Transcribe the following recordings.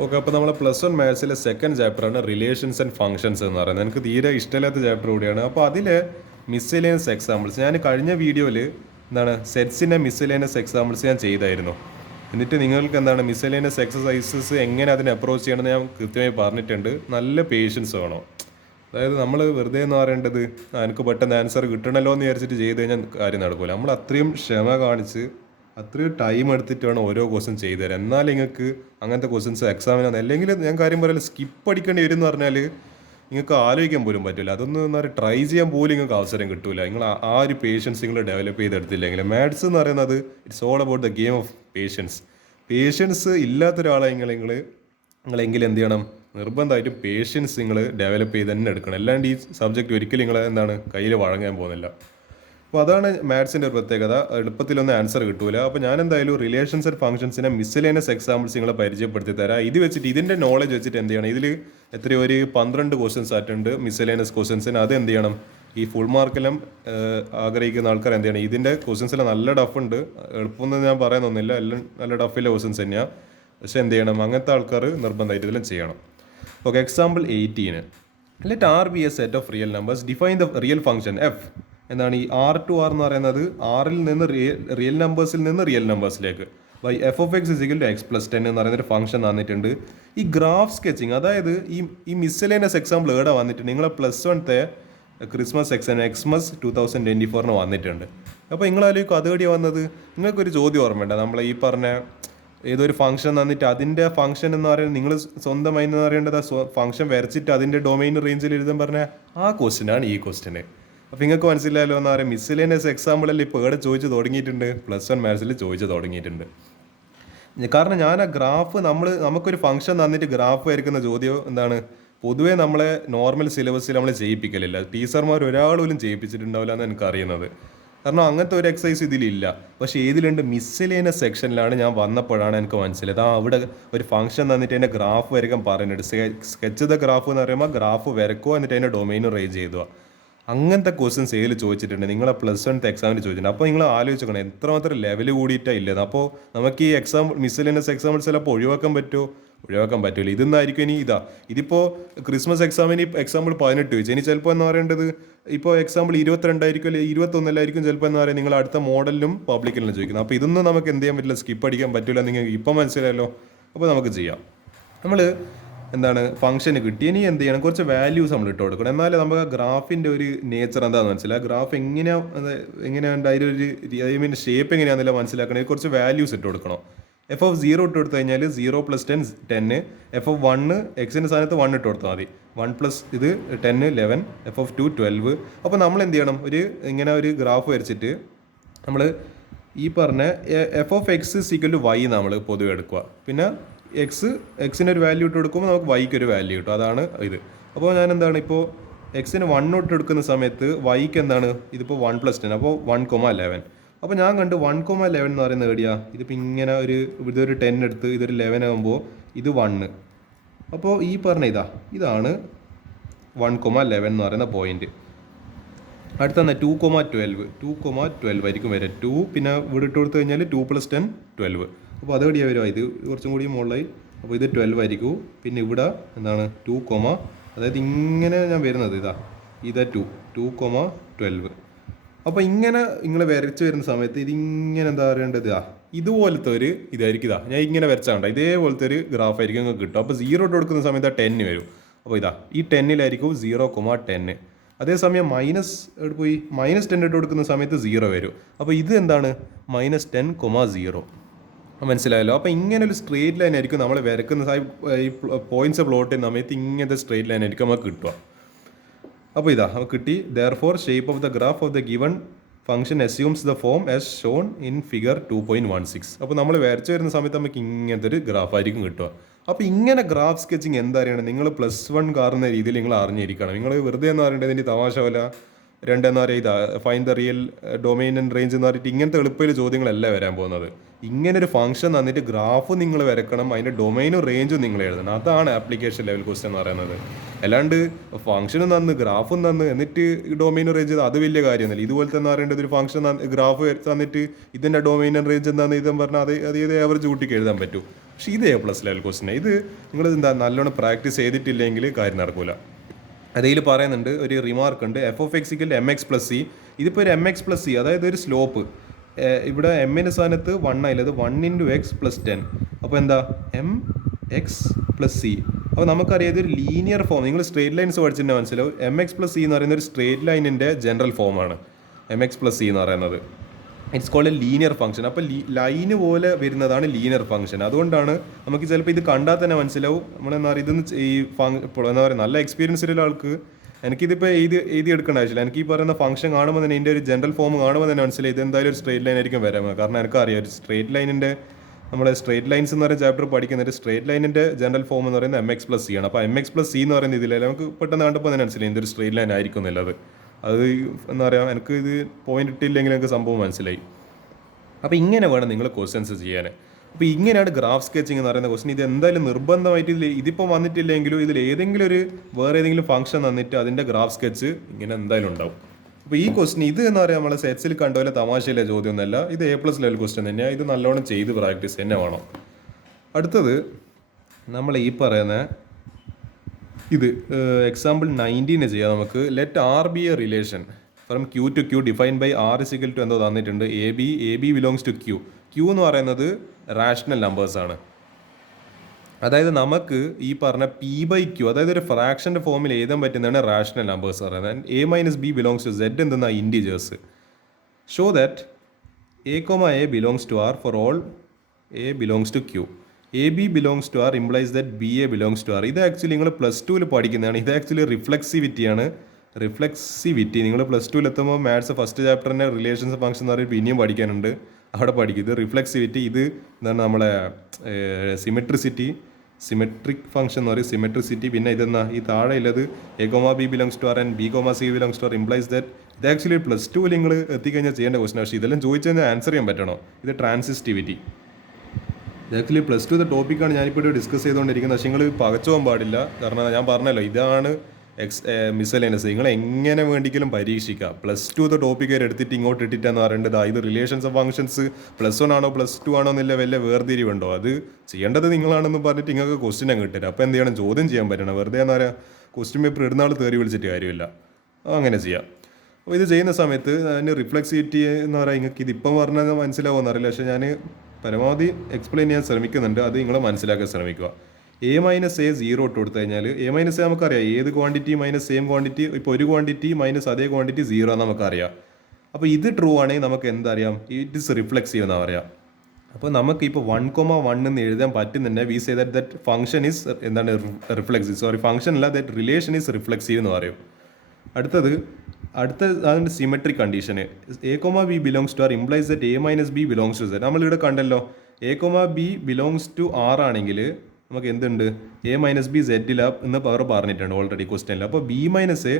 Okay, അപ്പോൾ നമ്മൾ +1 മാത്സിലെ second ചാപ്റ്ററാണ് റിലേഷൻസ് ആൻഡ് ഫങ്ഷൻസ് എന്ന് പറയുന്നത്. എനിക്ക് തീരെ ഇഷ്ടമില്ലാത്ത ചാപ്റ്റർ കൂടിയാണ്. അപ്പോൾ അതിൽ മിസ്സെലേനിയസ് എക്സാമ്പിൾസ് ഞാൻ കഴിഞ്ഞ വീഡിയോയിൽ സെറ്റ്സിൻ്റെ മിസ്സെലേനിയസ് എക്സാമ്പിൾസ് ഞാൻ ചെയ്തായിരുന്നു. എന്നിട്ട് നിങ്ങൾക്ക് മിസ്സെലേനിയസ് എക്സസൈസസ് എങ്ങനെ അതിനെ അപ്രോച്ച് ചെയ്യണമെന്ന് ഞാൻ കൃത്യമായി പറഞ്ഞിട്ടുണ്ട്. നല്ല പേഷ്യൻസ് വേണം. അതായത് നമ്മൾ വെറുതെ എന്ന് പറയേണ്ടത് എനിക്ക് പെട്ടെന്ന് ആൻസർ കിട്ടണമല്ലോ എന്ന് വിചാരിച്ചിട്ട് ചെയ്ത് കഴിഞ്ഞാൽ കാര്യം നടക്കില്ല. നമ്മൾ അത്രയും ക്ഷമ കാണിച്ച് അത്രയും ടൈം എടുത്തിട്ട് വേണം ഓരോ ക്വസ്റ്റ്യൻ ചെയ്തു തരാം. എന്നാൽ നിങ്ങൾക്ക് അങ്ങനത്തെ ക്വസ്റ്റ്യൻസ് എക്സാമിനാണ്. അല്ലെങ്കിൽ ഞാൻ കാര്യം പറയല് സ്കിപ്പ് അടിക്കേണ്ടി വരും എന്ന് പറഞ്ഞാൽ നിങ്ങൾക്ക് ആലോചിക്കാൻ പോലും പറ്റില്ല. അതൊന്നും എന്താ പറയുക, ട്രൈ ചെയ്യാൻ പോലും നിങ്ങൾക്ക് അവസരം കിട്ടില്ല. നിങ്ങൾ ആ ഒരു പേഷ്യൻസ് നിങ്ങൾ ഡെവലപ്പ് ചെയ്തെടുത്തില്ലെങ്കിൽ. മാത്സ് എന്ന് പറയുന്നത് it's all about the game of patience. Patience ഇല്ലാത്ത ഒരാളെങ്കിൽ നിങ്ങളെങ്കിൽ എന്ത് ചെയ്യണം, നിർബന്ധമായിട്ടും പേഷ്യൻസ് നിങ്ങൾ ഡെവലപ്പ് ചെയ്ത് തന്നെ എടുക്കണം. അല്ലാണ്ട് ഈ സബ്ജക്റ്റ് ഒരിക്കലും നിങ്ങൾ കയ്യിൽ വഴങ്ങാൻ പോകുന്നില്ല. അപ്പോൾ അതാണ് മാത്സിൻ്റെ ഒരു പ്രത്യേകത. എളുപ്പത്തിലൊന്നും ആൻസർ കിട്ടൂല. അപ്പോൾ ഞാൻ എന്തായാലും റിലേഷൻസ് ആൻഡ് ഫംഗ്ഷൻസിനെ മിസ്സലേനിയസ് എക്സാമ്പിൾസ് നിങ്ങളെ പരിചയപ്പെടുത്തി തരാം. ഇത് വെച്ചിട്ട് ഇതിൻ്റെ നോളജ് വെച്ചിട്ട് എന്ത് ചെയ്യണം, ഇതിൽ എത്രയോ ഒരു 12 ക്വസ്റ്റ്യൻസ് ആയിട്ടുണ്ട് മിസ്സലേനിയസ് ക്വസ്റ്റ്യൻസിന്. അത് എന്ത് ചെയ്യണം, ഈ ഫുൾ മാർക്കെല്ലാം ആഗ്രഹിക്കുന്ന ആൾക്കാർ എന്ത് ചെയ്യണം, ഇതിൻ്റെ ക്വസ്റ്റ്യൻസിൽ നല്ല ടഫ് ഉണ്ട്. എളുപ്പമൊന്നും ഞാൻ പറയുന്നൊന്നുമില്ല, എല്ലാം നല്ല ടഫിലെ ക്വസ്റ്റ്യൻസ് തന്നെയാണ്. പക്ഷെ എന്ത് ചെയ്യണം, അങ്ങനത്തെ ആൾക്കാർ നിർബന്ധമായിട്ട് ഇതെല്ലാം ചെയ്യണം. Okay, example 18. Let R be a set of real numbers. Define the real function F. എന്താണ് ഈ R to R എന്ന് പറയുന്നത്? ആറിൽ നിന്ന് റിയൽ നമ്പേഴ്സിൽ നിന്ന് റിയൽ നമ്പേഴ്സിലേക്ക് ബൈ f(x)=x+10 എന്ന് പറയുന്നൊരു ഫംഗ്ഷൻ തന്നിട്ടുണ്ട്. ഈ ഗ്രാഫ് സ്കെച്ചിങ്, അതായത് ഈ മിസ്സലേനിയസ് എക്സാമ്പിൾ എവിടെ വന്നിട്ടുണ്ട്, നിങ്ങളെ +1 ക്രിസ്മസ് എക്സ്മസ് 2024 വന്നിട്ടുണ്ട്. അപ്പോൾ നിങ്ങളാലോചിക്കും അതെവിടെയാണ് വന്നത്. നിങ്ങൾക്കൊരു ചോദ്യം ഓർമ്മയുണ്ട്, നമ്മളെ ഈ പറഞ്ഞ ഏതൊരു ഫംഗ്ഷൻ തന്നിട്ട് അതിൻ്റെ ഫംഗ്ഷൻ എന്ന് പറയുന്നത് നിങ്ങൾ സ്വന്തമായി എന്ന് പറയേണ്ടത് ഫംഗ്ഷൻ വരച്ചിട്ട് അതിൻ്റെ ഡൊമൈൻ റേഞ്ചിൽ എഴുതാൻ പറഞ്ഞാൽ ആ ക്വസ്റ്റ്യനാണ് ഈ ക്വസ്റ്റ്യന്. അപ്പോൾ നിങ്ങൾക്ക് മനസ്സിലായല്ലോ എന്ന് പറയാം. മിസ്സലേനിയസ് എക്സാമ്പിളല്ലേ ഇപ്പോൾ ഇവിടെ ചോദിച്ച് തുടങ്ങിയിട്ടുണ്ട്, +1 മാത്സിൽ ചോദിച്ച് തുടങ്ങിയിട്ടുണ്ട്. കാരണം ഞാൻ ആ ഗ്രാഫ് നമുക്കൊരു ഫംഗ്ഷൻ തന്നിട്ട് ഗ്രാഫ് വരയ്ക്കുന്ന ചോദ്യം എന്താണ്, പൊതുവേ നമ്മളെ നോർമൽ സിലബസിൽ നമ്മൾ ചെയ്യിപ്പിക്കലില്ല. ടീച്ചർമാർ ഒരാളും ചെയ്യിപ്പിച്ചിട്ടുണ്ടാവില്ല എന്ന് എനിക്ക് അറിയുന്നത്. കാരണം അങ്ങനത്തെ ഒരു എക്സസൈസ് ഇതിലില്ല. പക്ഷേ ഏതിലുണ്ട്, മിസ്സലേനിയസ് സെക്ഷനിലാണ് ഞാൻ വന്നപ്പോഴാണ് എനിക്ക് മനസ്സിലായത്. അവിടെ ഒരു ഫംഗ്ഷൻ തന്നിട്ട് അതിൻ്റെ ഗ്രാഫ് വരയ്ക്കാൻ പറയുന്നുണ്ട്. സ്കെച്ച് ദ ഗ്രാഫ് എന്ന് പറയുമ്പോൾ ഗ്രാഫ് വരയ്ക്കുക, എന്നിട്ട് അതിൻ്റെ ഡൊമൈൻ റേഞ്ച് ചെയ്തുക. അങ്ങനത്തെ ക്വസ്റ്റ്യൻസ് ഏതിൽ ചോദിച്ചിട്ടുണ്ട്, നിങ്ങളെ +1 എക്സാമിന് ചോദിച്ചിട്ടുണ്ട്. അപ്പോൾ നിങ്ങൾ ആലോചിക്കണം എത്രമാത്രം ലെവൽ കൂടിയിട്ടാണ് ഇല്ലത്. അപ്പോൾ നമുക്ക് ഈ മിസ്സലേനിയസ് എക്സാമ്പിൾസ് ചിലപ്പോൾ ഒഴിവാക്കാൻ പറ്റില്ല. ഇതെന്നായിരിക്കും ഇനി ഇതിപ്പോൾ ക്രിസ്മസ് എക്സാമിന് എക്സാമ്പിൾ 18 ചോദിച്ചു. ഇനി ചിലപ്പോൾ എന്ന് പറയേണ്ടത് ഇപ്പോൾ എക്സാമ്പിൾ 22 ആയിരിക്കും, അല്ലെങ്കിൽ 21 ചിലപ്പോൾ എന്ന് പറയുന്നത് നിങ്ങൾ അടുത്ത മോഡലിലും പബ്ലിക്കിലും ചോദിക്കുന്നത്. അപ്പോൾ ഇതൊന്നും നമുക്ക് എന്ത് ചെയ്യാൻ പറ്റില്ല, സ്കിപ്പ് അടിക്കാൻ പറ്റില്ല. നിങ്ങൾക്ക് ഇപ്പം മനസ്സിലായല്ലോ. അപ്പോൾ നമുക്ക് ചെയ്യാം. നമ്മൾ ഫംഗ്ഷന് കിട്ടി. ഇനി എന്ത് ചെയ്യണം, കുറച്ച് വാല്യൂസ് നമ്മൾ ഇട്ട് കൊടുക്കണം. എന്നാലും നമുക്ക് ആ ഗ്രാഫിൻ്റെ ഒരു നേച്ചർ എന്താണെന്ന് മനസ്സിലാക്കുക. ഗ്രാഫ് എങ്ങനെയാണ് അതിലൊരു ഐ ഷേപ്പ് എങ്ങനെയാണെന്നില്ല മനസ്സിലാക്കണമെങ്കിൽ കുറച്ച് വാല്യൂസ് ഇട്ട് കൊടുക്കണം. f(0) ഇട്ട് കൊടുത്തു കഴിഞ്ഞാൽ 0 + 10 10, f(1) എക്സിൻ്റെ സ്ഥാനത്ത് 1 ഇട്ട് കൊടുത്താൽ മതി. 1 + 10 11, f(2) 12. അപ്പോൾ നമ്മൾ എന്ത് ചെയ്യണം, ഇങ്ങനെ ഒരു ഗ്രാഫ് വരച്ചിട്ട് നമ്മൾ ഈ പറഞ്ഞ f(x)=y നമ്മൾ പൊതുവെ എടുക്കുക. പിന്നെ എക്സിന് ഒരു വാല്യൂ ഇട്ട് കൊടുക്കുമ്പോൾ നമുക്ക് വൈക്ക് ഒരു വാല്യൂ കിട്ടും. അതാണ് ഇത്. അപ്പോൾ ഞാൻ ഇപ്പോൾ എക്സിന് 1 ഇട്ട് എടുക്കുന്ന സമയത്ത് വൈക്ക് ഇതിപ്പോൾ 1 + 10, അപ്പോൾ 1,11. അപ്പോൾ ഞാൻ കണ്ട് 1,11 എന്ന് പറയുന്നത് എവിടെയാ, ഇതിപ്പോൾ ഇങ്ങനെ ഇതൊരു 10 എടുത്ത് ഇതൊരു 11 ആകുമ്പോൾ ഇത് 1. അപ്പോൾ ഈ പറഞ്ഞ ഇതാണ് 1,11 എന്ന് പറയുന്ന പോയിന്റ്. അടുത്ത 2,12 ആയിരിക്കും വരിക. 2 പിന്നെ ഇവിടെ ഇട്ട് കൊടുത്തു കഴിഞ്ഞാൽ 2 + 10 12. അപ്പോൾ അതെവിടെയാണ് വരിക, ഇത് കുറച്ചും കൂടി മുകളിലായി. അപ്പോൾ ഇത് 12 ആയിരിക്കും. പിന്നെ ഇവിടെ 2, അതായത് ഇങ്ങനെ ഞാൻ വരുന്നത് ഇതാ 2,12. അപ്പോൾ ഇങ്ങനെ നിങ്ങൾ വരച്ച് വരുന്ന സമയത്ത് ഇതിങ്ങനെ എന്താ പറയേണ്ടത്, ഇതുപോലത്തെ ഇതായിരിക്കും. ഞാൻ ഇങ്ങനെ വരച്ചാണ്ട ഇതേപോലത്തെ ഒരു ഗ്രാഫ് ആയിരിക്കും നിങ്ങൾക്ക് കിട്ടും. അപ്പോൾ 0 ഇട്ട് കൊടുക്കുന്ന സമയത്ത് 10 വരും. അപ്പോൾ ഈ 10-ലായിരിക്കും 0,10. അതേസമയം -10 ഇട്ട് കൊടുക്കുന്ന സമയത്ത് 0 വരും. അപ്പോൾ ഇത് -10,0. മനസ്സിലായല്ലോ. അപ്പോൾ ഇങ്ങനെ ഒരു സ്ട്രേറ്റ് ലൈൻ ആയിരിക്കും നമ്മൾ വരക്കുന്ന ഈ പോയിന്റ്സ് പ്ലോട്ട് ചെയ്യുന്ന സമയത്ത് ഇങ്ങനത്തെ സ്ട്രേറ്റ് ലൈൻ ആയിരിക്കും നമുക്ക് കിട്ടുക. അപ്പോൾ നമുക്ക് കിട്ടി. Therefore shape of the graph of the given function assumes the form as shown in figure 2.16. അപ്പോൾ നമ്മൾ വരച്ച് വരുന്ന സമയത്ത് നമുക്ക് ഇങ്ങനത്തെ ഒരു ഗ്രാഫ് ആയിരിക്കും കിട്ടുക. അപ്പോൾ ഇങ്ങനെ ഗ്രാഫ് സ്കെച്ചിങ് എന്താ അറിയണം, നിങ്ങൾ +1 കാണുന്ന രീതിയിൽ നിങ്ങൾ അറിഞ്ഞിരിക്കണം. നിങ്ങൾ വെറുതെ എന്ന് പറയേണ്ടതിൻ്റെ തമാശ പോലെ 2 എന്ന് പറയുക find the real domain and range എന്ന് പറഞ്ഞിട്ട് ഇങ്ങനത്തെ എളുപ്പത്തിൽ ചോദ്യങ്ങളല്ല വരാൻ പോകുന്നത്. ഇങ്ങനെ ഒരു ഫംഗ്ഷൻ തന്നിട്ട് ഗ്രാഫ് നിങ്ങൾ വരക്കണം, അതിൻ്റെ ഡൊമൈനും റേഞ്ചും നിങ്ങൾ എഴുതണം. അതാണ് ആപ്ലിക്കേഷൻ ലെവൽ ക്വസ്റ്റ്യൻ എന്ന് പറയുന്നത്. അല്ലാണ്ട് ഫംഗ്ഷനും തന്ന് ഗ്രാഫും തന്ന് എന്നിട്ട് ഡൊമൈനും റേഞ്ച് അത് വലിയ കാര്യമൊന്നുമില്ല. ഇതുപോലത്തെ എന്ന് പറയേണ്ടത് ഒരു ഫംഗ്ഷൻ ഗ്രാഫ് തന്നിട്ട് ഇതിൻ്റെ ഡൊമൈൻ ആൻഡ് റേഞ്ച് എന്താണെന്ന് ഇതെന്ന് പറഞ്ഞാൽ അത് ഏത് ആവറേജ് കൂട്ടിക്ക് എഴുതാൻ പറ്റും. പക്ഷേ ഇത് A+ ലെവൽ ക്വസ്റ്റ്യൻ. ഇത് നിങ്ങൾ എന്താ നല്ലോണം പ്രാക്ടീസ് ചെയ്തിട്ടില്ലെങ്കിൽ കാര്യം നടക്കില്ല. അതിൽ പറയുന്നുണ്ട്, ഒരു റിമാർക്ക് ഉണ്ട്, f(x)(mx+c). ഇതിപ്പോൾ ഒരു mx+c, അതായത് ഒരു സ്ലോപ്പ്. ഇവിടെ എമ്മിൻ്റെ സ്ഥാനത്ത് 1 ആയില്ലത് 1x+10. അപ്പോൾ എന്താ mx+c. അപ്പോൾ നമുക്കറിയാം ഇതൊരു ലീനിയർ ഫോം. നിങ്ങൾ സ്ട്രേറ്റ് ലൈൻസ് പഠിച്ചിട്ടുണ്ടെങ്കിൽ മനസ്സിലാവും. mx+c എന്ന് പറയുന്ന ഒരു സ്ട്രേറ്റ് ലൈനിൻ്റെ ജനറൽ ഫോമാണ് mx+c എന്ന് പറയുന്നത്. It's called a linear function. അപ്പോൾ ലൈന് പോലെ വരുന്നതാണ് ലീനിയർ ഫംഗ്ഷൻ. അതുകൊണ്ടാണ് നമുക്ക് ചിലപ്പോൾ ഇത് കണ്ടാൽ തന്നെ മനസ്സിലാവും. നമ്മളെന്താ പറയുക, ഇതൊന്ന് ഇപ്പോൾ എന്താ പറയുക, നല്ല എക്സ്പീരിയൻസിലുള്ള ആൾക്ക് എനിക്കിതിപ്പോൾ എഴുതി എടുക്കേണ്ട ആവശ്യമില്ല. എനിക്ക് ഈ പറയുന്ന ഫംഗ്ഷൻ കാണുമ്പോൾ തന്നെ ഇതിൻ്റെ ഒരു ജനറൽ ഫോം കാണുമ്പോൾ തന്നെ മനസ്സിലായി ഇത് എന്തായാലും ഒരു സ്ട്രേറ്റ് ലൈൻ ആയിരിക്കും വരാൻ. കാരണം എനിക്കറിയാം ഒരു സ്ട്രേറ്റ് ലൈനിൻ്റെ, നമ്മുടെ സ്ട്രേറ്റ് ലൈൻസ് എന്ന് പറയുന്ന ചാപ്റ്റർ പഠിക്കുന്നത് സ്ട്രേറ്റ് ലൈനിൻ്റെ ജനറൽ ഫോം എന്ന് പറയുന്നത് mx+c ആണ്. അപ്പോൾ mx+c എന്ന് പറയുന്ന ഇതിലല്ല നമുക്ക് പെട്ടെന്ന് കണ്ടപ്പോൾ തന്നെ മനസ്സിലായി ഇതൊരു സ്ട്രേറ്റ് ലൈൻ ആയിരിക്കും എന്നുള്ളത്. അത് എന്താ പറയുക, എനിക്ക് ഇത് പോയിന്റ് ഇട്ടില്ലെങ്കിൽ എനിക്ക് സംഭവം മനസ്സിലായി. അപ്പോൾ ഇങ്ങനെ വേണം നിങ്ങൾ ക്വസ്റ്റ്യൻസ് ചെയ്യാൻ. അപ്പോൾ ഇങ്ങനെയാണ് ഗ്രാഫ് സ്കെച്ചിങ് എന്ന് പറയുന്ന ക്വസ്റ്റ്യൻ. ഇത് എന്തായാലും നിർബന്ധമായിട്ട് ഇതിപ്പോൾ വന്നിട്ടില്ലെങ്കിലും ഇതിൽ ഏതെങ്കിലും ഒരു വേറെ ഏതെങ്കിലും ഫംഗ്ഷൻ തന്നിട്ട് അതിൻ്റെ ഗ്രാഫ് സ്കെച്ച് ഇങ്ങനെ എന്തായാലും ഉണ്ടാവും. അപ്പോൾ ഈ ക്വസ്റ്റ്യൻ ഇത് എന്ന് പറയുക നമ്മളെ സെറ്റ്സിൽ കണ്ടുപോലെ തമാശയിലെ ചോദ്യമൊന്നുമല്ല. ഇത് A+ ലെവൽ ക്വസ്റ്റ്യൻ തന്നെയാണ്. ഇത് നല്ലോണം ചെയ്ത് പ്രാക്ടീസ് തന്നെ വേണം. അടുത്തത് നമ്മൾ ഈ പറയുന്ന ഇത് എക്സാമ്പിൾ 19 ചെയ്യാം നമുക്ക്. ലെറ്റ് R be a relation from Q to Q define by R = എന്തോ തന്നിട്ടുണ്ട്. A B belongs to Q. Q എന്ന് പറയുന്നത് റാഷണൽ നമ്പേഴ്സാണ്. അതായത് നമുക്ക് ഈ പറഞ്ഞ P/Q, അതായത് ഒരു ഫ്രാക്ഷൻ്റെ ഫോമിൽ എഴുതാൻ പറ്റുന്നതാണ് റാഷണൽ നമ്പേഴ്സ് പറയുന്നത്. A - B belongs to Z എന്തെന്നാ integers. Show that A, belongs to R for all A belongs to Q. AB belongs to R implies that BA belongs to R. ഇത് actually നിങ്ങൾ +2 പഠിക്കുന്നതാണ്. ഇത് actually റിഫ്ലെക്സിവിറ്റിയാണ്. Reflexivity നിങ്ങൾ +2 എത്തുമ്പോൾ maths first ചാപ്റ്ററിൻ്റെ relations function എന്ന് പറയുമ്പോൾ പിന്നെയും പഠിക്കാനുണ്ട്. അവിടെ പഠിക്കും. ഇത് റിഫ്ലെക്സിവിറ്റി, ഇത് എന്താണ് നമ്മളെ സിമെട്രിക് ഫംഗ്ഷൻ എന്ന് പറയും, സിമെട്രിസിറ്റി. പിന്നെ ഇതെന്നാ ഈ താഴെ ഉള്ളത് A, B belongs to R and B, C belongs to R implies that. ഇത് ആക്ച്വലി +2 നിങ്ങൾ എത്തിക്കഴിഞ്ഞാൽ ചെയ്യേണ്ട ക്വസ്റ്റൻ. പക്ഷേ ഇതെല്ലാം ചോദിച്ചു കഴിഞ്ഞാൽ ആൻസർ ചെയ്യാൻ പറ്റണോ? ഇത് ട്രാൻസിസ്റ്റിവിറ്റി. ഇത് ആക്ച്വലി +2 ടോപ്പിക്കാണ് ഞാനിപ്പോൾ ഡിസ്കസ് ചെയ്തുകൊണ്ടിരിക്കുന്നത്. പക്ഷേ നിങ്ങൾ പകച്ചു പോകാൻ പാടില്ല. കാരണം ഞാൻ പറഞ്ഞല്ലോ ഇതാണ് മിസലേനസ്. നിങ്ങൾ എങ്ങനെ വേണ്ടിക്കലും പരീക്ഷിക്കാം. +2 ടോപ്പിക്ക് എടുത്തിട്ട് ഇങ്ങോട്ട് ഇട്ടിട്ടെന്ന് പറയേണ്ടത് ഇത് റിലേഷൻസ് ഓഫ് ഫംഗ്ഷൻസ് +1 ആണോ +2 ആണോ എന്നില്ല വല്ല വേർതിരിവുണ്ടോ? അത് ചെയ്യേണ്ടത് നിങ്ങളാണെന്ന് പറഞ്ഞിട്ട് നിങ്ങൾക്ക് ക്വസ്റ്റ്യൻ അങ്ങ് കിട്ടില്ല. അപ്പോൾ എന്ത് ചെയ്യണം, ചോദ്യം ചെയ്യാൻ പറ്റണം. വെറുതെ എന്താ പറയുക, ക്വസ്റ്റ്യൻ പേപ്പർ ഇടുന്നാൾ തേറി വിളിച്ചിട്ട് കാര്യമില്ല. അങ്ങനെ ചെയ്യാം. അപ്പോൾ ഇത് ചെയ്യുന്ന സമയത്ത് അതിന് റിഫ്ലെക്സിവിറ്റി എന്ന് പറയുക നിങ്ങൾക്ക് ഇതിപ്പം പറഞ്ഞാൽ മനസ്സിലാവുമെന്ന് അറിയില്ല. പക്ഷേ ഞാൻ പരമാവധി എക്സ്പ്ലെയിൻ ചെയ്യാൻ ശ്രമിക്കുന്നുണ്ട്. അത് നിങ്ങൾ മനസ്സിലാക്കാൻ ശ്രമിക്കുക. A - A 0 ഇട്ട് കൊടുത്തു കഴിഞ്ഞാൽ A - A നമുക്കറിയാം ഏത് ക്വാണ്ടിറ്റി മൈനസ് സെയിം ക്വാണ്ടിറ്റി. ഇപ്പോൾ ഒരു ക്വാണ്ടിറ്റി മൈനസ് അതേ ക്വാണ്ടിറ്റി 0 നമുക്കറിയാം. അപ്പോൾ ഇത് ട്രൂ ആണെങ്കിൽ നമുക്ക് എന്തറിയാം, ഇറ്റ് ഇസ് റിഫ്ലെക്സീവ് എന്ന് പറയാം. അപ്പോൾ നമുക്ക് ഇപ്പോൾ 1,1 എന്ന് എഴുതാൻ പറ്റുന്നുണ്ട്. We say that function is എന്താണ് റിഫ്ലെക്സീവ്. സോറി, ഫംഗ്ഷൻ അല്ല, ദാറ്റ് റിലേഷൻ ഈസ് റിഫ്ലെക്സീവ് എന്ന് പറയും. അടുത്ത അതിൻ്റെ സിമെട്രിക് കണ്ടീഷന് A, B belongs to R implies that A - B belongs to Z. നമ്മളിവിടെ കണ്ടല്ലോ A, B belongs to R ആണെങ്കിൽ നമുക്ക് എന്തുണ്ട്, A - B Z എന്ന് പറഞ്ഞിട്ടുണ്ട് ഓൾറെഡി ക്വസ്റ്റ്യനിൽ. അപ്പോൾ B - A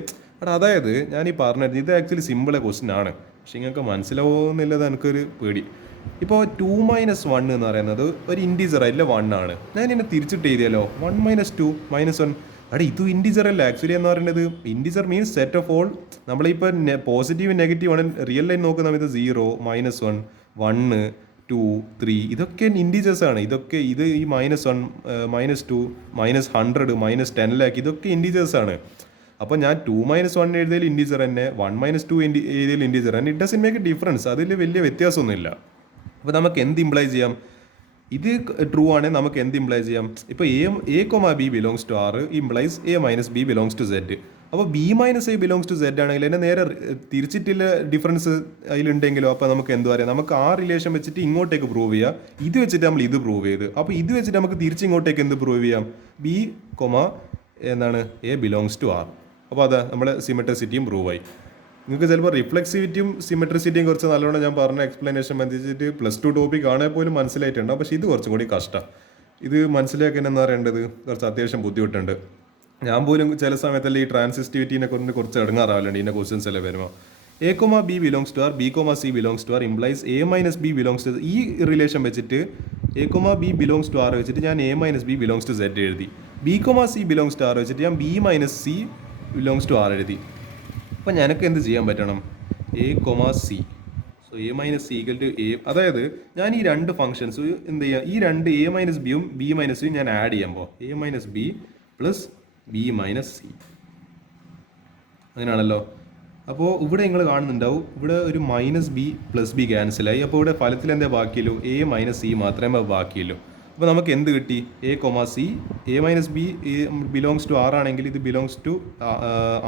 അതായത് ഞാൻ ഈ പറഞ്ഞത് ഇത് ആക്ച്വലി സിമ്പിൾ ക്വസ്റ്റ്യൻ ആണ്. പക്ഷെ നിങ്ങൾക്ക് മനസ്സിലാവുന്നില്ലത് എനിക്കൊരു പേടി. ഇപ്പോൾ 2 - 1 എന്ന് പറയുന്നത് ഒരു ഇൻറ്റീജർ അല്ല, 1 ആണ്. ഞാൻ ഇതിനെ തിരിച്ചിട്ട് എഴുതിയല്ലോ 1 - 2 - 1. ഇത് ഇൻറ്റീജർ അല്ല ആക്ച്വലി എന്ന് പറയുന്നത്. Integer means set of all. നമ്മളിപ്പോൾ പോസിറ്റീവ് നെഗറ്റീവ് ആണ് റിയൽ ലൈൻ നോക്കുന്ന സമയത്ത് 0 - 1 1 2 3 ഇതൊക്കെ ഇൻറ്റീജേഴ്സ് ആണ്. ഇതൊക്കെ ഇത് ഈ -1 -2 -100 -10 lakh ഇതൊക്കെ ഇൻറ്റീജേഴ്സ് ആണ്. അപ്പോൾ ഞാൻ 2 - 1 എഴുതിയാൽ ഇൻറ്റീജർ തന്നെ, 1 - 2 എഴുതിയാൽ ഇൻറ്റീജർ തന്നെ. It doesn't make A difference. അതിൽ വലിയ വ്യത്യാസമൊന്നുമില്ല. അപ്പോൾ നമുക്ക് എന്ത് ഇംപ്ലൈ ചെയ്യാം, ഇത് ട്രൂ ആണെങ്കിൽ നമുക്ക് എന്ത് ഇംപ്ലൈ ചെയ്യാം. ഇപ്പോൾ A, B belongs to R implies A - B belongs to Z. അപ്പോൾ B - A belongs to Z ആണെങ്കിൽ അതിനെ നേരെ തിരിച്ചിട്ടുള്ള ഡിഫറൻസ് അതിലുണ്ടെങ്കിലോ അപ്പോൾ നമുക്ക് എന്ത് പറയാം, നമുക്ക് ആ റിലേഷൻ വെച്ചിട്ട് ഇങ്ങോട്ടേക്ക് പ്രൂവ് ചെയ്യാം. ഇത് വെച്ചിട്ട് നമ്മൾ ഇത് പ്രൂവ് ചെയ്ത്, അപ്പോൾ ഇത് വെച്ചിട്ട് നമുക്ക് തിരിച്ചിങ്ങോട്ടേക്ക് എന്ത് പ്രൂവ് ചെയ്യാം, B, A belongs to R. അപ്പോൾ അതാ നമ്മുടെ സിമെട്രിസിറ്റിയും പ്രൂവായി. നിങ്ങൾക്ക് ചിലപ്പോൾ റിഫ്ലെക്സിവിറ്റിയും സിമെട്രിസിറ്റിയും കുറച്ച് നല്ലോണം ഞാൻ പറഞ്ഞ എക്സ്പ്ലനേഷൻ ബന്ധിച്ചിട്ട് +2 ടോപ്പിക് ആണെങ്കിൽ പോലും മനസ്സിലായിട്ടുണ്ടാവും. പക്ഷേ ഇത് കുറച്ചും കൂടി കഷ്ടം. ഇത് മനസ്സിലാക്കാൻ എന്ന് പറയേണ്ടത് കുറച്ച് അത്യാവശ്യം ബുദ്ധിമുട്ടുണ്ട്. ഞാൻ പോലും ചില സമയത്തല്ലേ ഈ ട്രാൻസിസ്റ്റിവിറ്റീനെ കൊണ്ട് കുറച്ച് ഇടങ്ങാറാവലുണ്ട് ഇതിൻ്റെ ക്വസ്റ്റ്യൻസ് എല്ലാം വരുമ്പോൾ. A, B belongs to R B, C belongs to R implies A - B belongs to. ഈ റിലേഷൻ വെച്ചിട്ട് A, B belongs to R വെച്ചിട്ട് ഞാൻ A - B belongs to Z എഴുതി. B, C belongs to R വെച്ചിട്ട് ഞാൻ B - C belongs to R എഴുതി. അപ്പം ഞങ്ങൾക്ക് എന്ത് ചെയ്യാൻ പറ്റണം, A, C so A minus C equal to A, അതായത് ഞാൻ ഈ രണ്ട് ഫംഗ്ഷൻസ് എന്ത് ചെയ്യാം, ഈ രണ്ട് എ മൈനസ് ബിയും ബി മൈനസ് സിയും ഞാൻ ആഡ് ചെയ്യുമ്പോൾ A minus B plus B minus C അങ്ങനെയാണല്ലോ. അപ്പോൾ ഇവിടെ നിങ്ങൾ കാണുന്നുണ്ടാവും ഇവിടെ ഒരു മൈനസ് ബി പ്ലസ് ബി ക്യാൻസലായി. അപ്പോൾ ഇവിടെ ഫലത്തിൽ എന്താ ബാക്കിയുള്ളൂ, എ മൈനസ് സി മാത്രമേ ബാക്കിയുള്ളൂ. അപ്പോൾ നമുക്ക് എന്ത് കിട്ടി, A comma C, A minus B belongs to R ആണെങ്കിൽ ഇത് ബിലോങ്സ് ടു